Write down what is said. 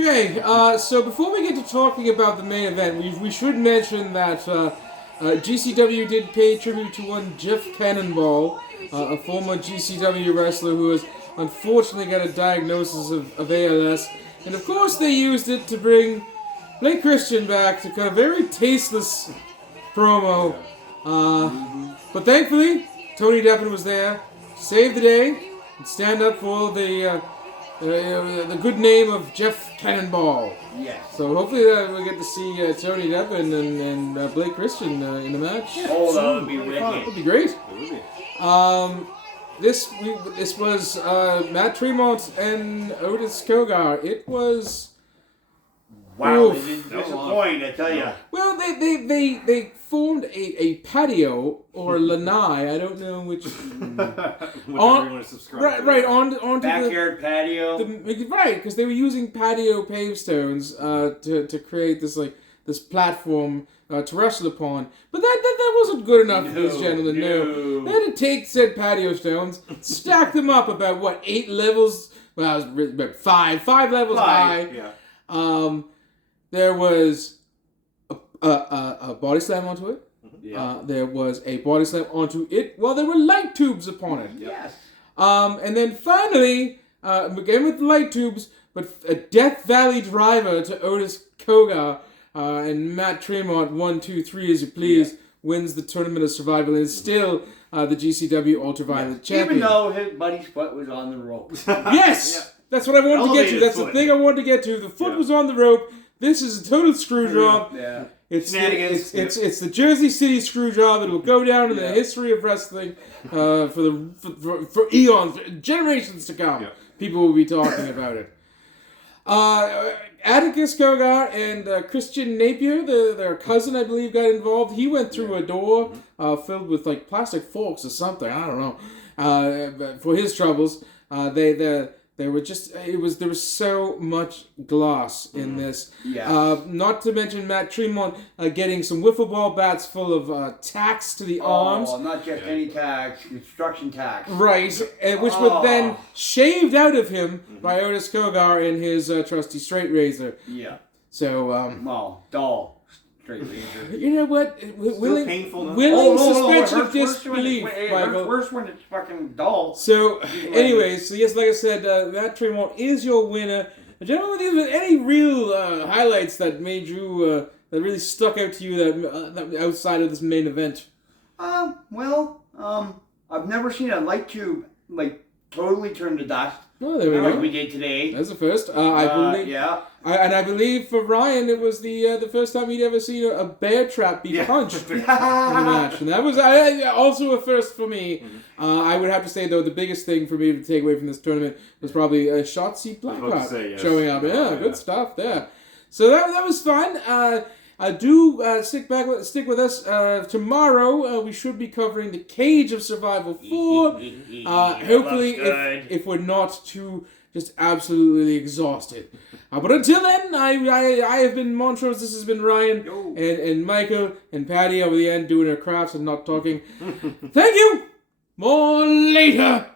Okay, so before we get to talking about the main event, we should mention that GCW did pay tribute to one Jeff Cannonball, a former GCW wrestler who has unfortunately got a diagnosis of ALS. And of course they used it to bring Blake Christian back to cut a very tasteless promo. But thankfully, Tony Deppen was there to save the day and stand up for the good name of Jeff Cannonball. Yes. So hopefully we'll get to see Tony Deppen and Blake Christian in the match. Oh, that would be wicked. That would be great. This was Matt Tremont and Otis Cogar. It was... Wow, they didn't disappoint, I tell you. Well, they formed a patio or lanai. I don't know which. Right onto backyard patio. Right, because they were using patio pavestones to create this platform to wrestle upon. But that wasn't good enough for these gentlemen. No, they had to take said patio stones, stack them up about 8 levels. Well, about five levels high. Yeah. There was a body slam onto it. Yeah. There was a body slam onto it. Well, there were light tubes upon it. Yes. And then finally, again with the light tubes, but a Death Valley driver to Otis Cogar and Matt Tremont, 1, 2, 3 as you please, wins the Tournament of Survival and is still the GCW Ultraviolet champion. Even though his buddy's foot was on the rope. Yes! Yeah. That's what I wanted to get to. That's the thing I wanted to get to. The foot was on the rope. This is a total screw job. Yeah. It's the Jersey City screw job. It will go down in the history of wrestling for eons, generations to come. Yeah. People will be talking about it. Atticus Cogar and Christian Napier, their cousin, I believe, got involved. He went through a door filled with plastic forks or something. I don't know. For his troubles, there was so much gloss in this. Yeah. Not to mention Matt Tremont getting some wiffle ball bats full of tacks to the arms. Oh, not just any tacks, construction tacks. Right, which were then shaved out of him by Otis Cogar and his trusty straight razor. Yeah. So, dull straight razor. You know what? Willing suspension of disbelief, Michael. It's worse when it's fucking dull. So, anyways, yes, like I said, Matt Tremont is your winner. Gentlemen, were there any real highlights that made you, that really stuck out to you that outside of this main event? I've never seen a light tube, totally turn to dust. Oh, there we go. Like we did today. That's the first. I believe. Yeah. I believe for Ryan, it was the first time he'd ever seen a bear trap be punched in the match, and that was also a first for me. I would have to say though, the biggest thing for me to take away from this tournament was probably Shotzi Blackheart showing up. Good stuff there. So that was fun. Do stick with us. Tomorrow we should be covering the Cage of Survival 4. Hopefully, if we're not too just absolutely exhausted. But until then, I have been Montrose. This has been Ryan and Michael and Patty over the end doing her crafts and not talking. Thank you. More later.